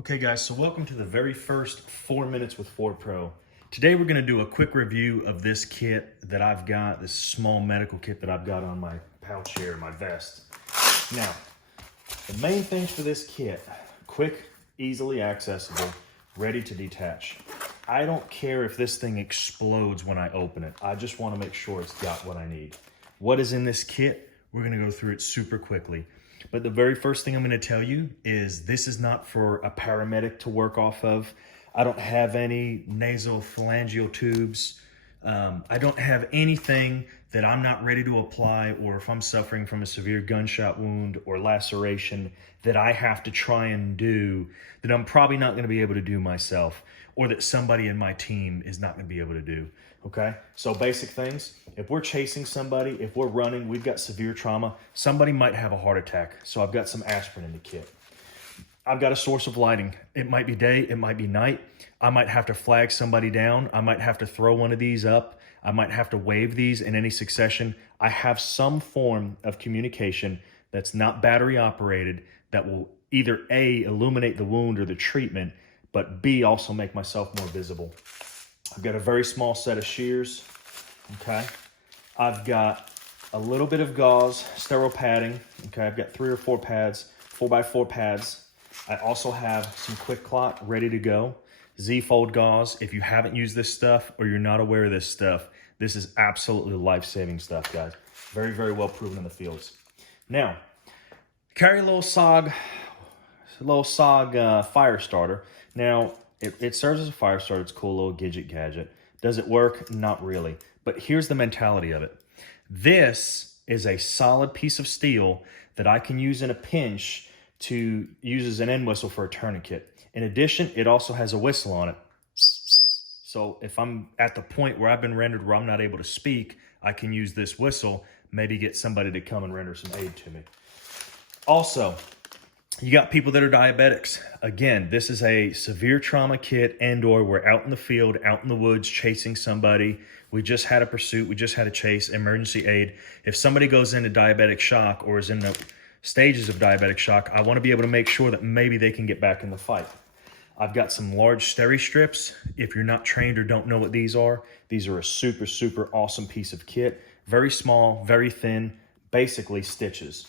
Okay guys, so welcome to the very first 4 Minutes with 4 Pro. Today we're gonna do a quick review of this kit that I've got, this small medical kit that I've got on my pouch here, my vest. Now, the main things for this kit, quick, easily accessible, ready to detach. I don't care if this thing explodes when I open it. I just wanna make sure it's got what I need. What is in this kit? We're gonna go through it super quickly. But the very first thing I'm going to tell you is this is not for a paramedic to work off of. I don't have any nasal phalangeal tubes. I don't have anything that I'm not ready to apply, or if I'm suffering from a severe gunshot wound or laceration that I have to try and do that I'm probably not going to be able to do myself, or that somebody in my team is not going to be able to do. Okay, so basic things. If we're chasing somebody, if we're running, we've got severe trauma, somebody might have a heart attack. So I've got some aspirin in the kit. I've got a source of lighting. It might be day, it might be night. I might have to flag somebody down. I might have to throw one of these up. I might have to wave these in any succession. I have some form of communication that's not battery operated that will either A, illuminate the wound or the treatment, but B, also make myself more visible. I've got a very small set of shears, okay? I've got a little bit of gauze, sterile padding, okay? I've got 3 or 4 pads, 4x4 pads. I also have some Quick Clot ready to go. Z-fold gauze. If you haven't used this stuff or you're not aware of this stuff, this is absolutely life-saving stuff, guys. Very, very well proven in the fields. Now, carry a little Sog Fire Starter. Now, it serves as a fire starter. It's a cool little gadget. Does it work? Not really. But here's the mentality of it. This is a solid piece of steel that I can use in a pinch to use as an end whistle for a tourniquet. In addition, it also has a whistle on it. So if I'm at the point where I've been rendered where I'm not able to speak, I can use this whistle, maybe get somebody to come and render some aid to me. Also, you got people that are diabetics. Again, this is a severe trauma kit, and/or we're out in the field, out in the woods, chasing somebody. We just had a pursuit, we just had a chase, emergency aid. If somebody goes into diabetic shock or is in the stages of diabetic shock, I want to be able to make sure that maybe they can get back in the fight. I've got some large steri strips. If you're not trained or don't know what these are a super, super awesome piece of kit. Very small, very thin, basically stitches.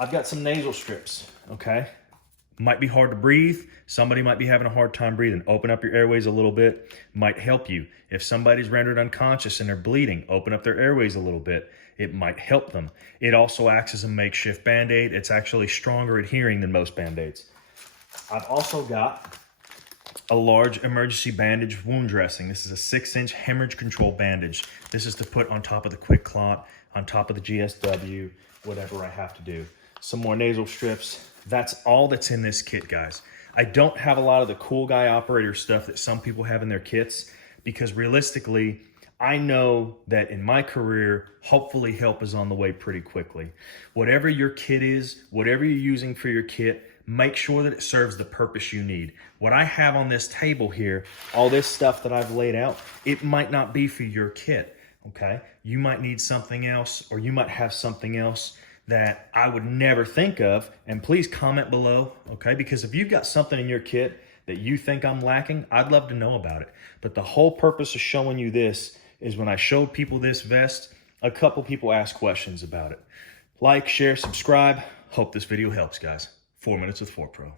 I've got some nasal strips, okay? Might be hard to breathe. Somebody might be having a hard time breathing. Open up your airways a little bit, might help you. If somebody's rendered unconscious and they're bleeding, open up their airways a little bit. It might help them. It also acts as a makeshift Band-Aid. It's actually stronger adhering than most Band-Aids. I've also got a large emergency bandage wound dressing. This is a 6-inch hemorrhage control bandage. This is to put on top of the Quick Clot, on top of the GSW, whatever I have to do. Some more nasal strips. That's all that's in this kit, guys. I don't have a lot of the cool guy operator stuff that some people have in their kits, because realistically, I know that in my career, hopefully help is on the way pretty quickly. Whatever your kit is, whatever you're using for your kit, make sure that it serves the purpose you need. What I have on this table here, all this stuff that I've laid out, it might not be for your kit, okay? You might need something else, or you might have something else that I would never think of, and please comment below, okay? Because if you've got something in your kit that you think I'm lacking, I'd love to know about it. But the whole purpose of showing you this is when I showed people this vest, a couple people asked questions about it. Like, share, subscribe. Hope this video helps, guys. 4 Minutes with 4 Pro.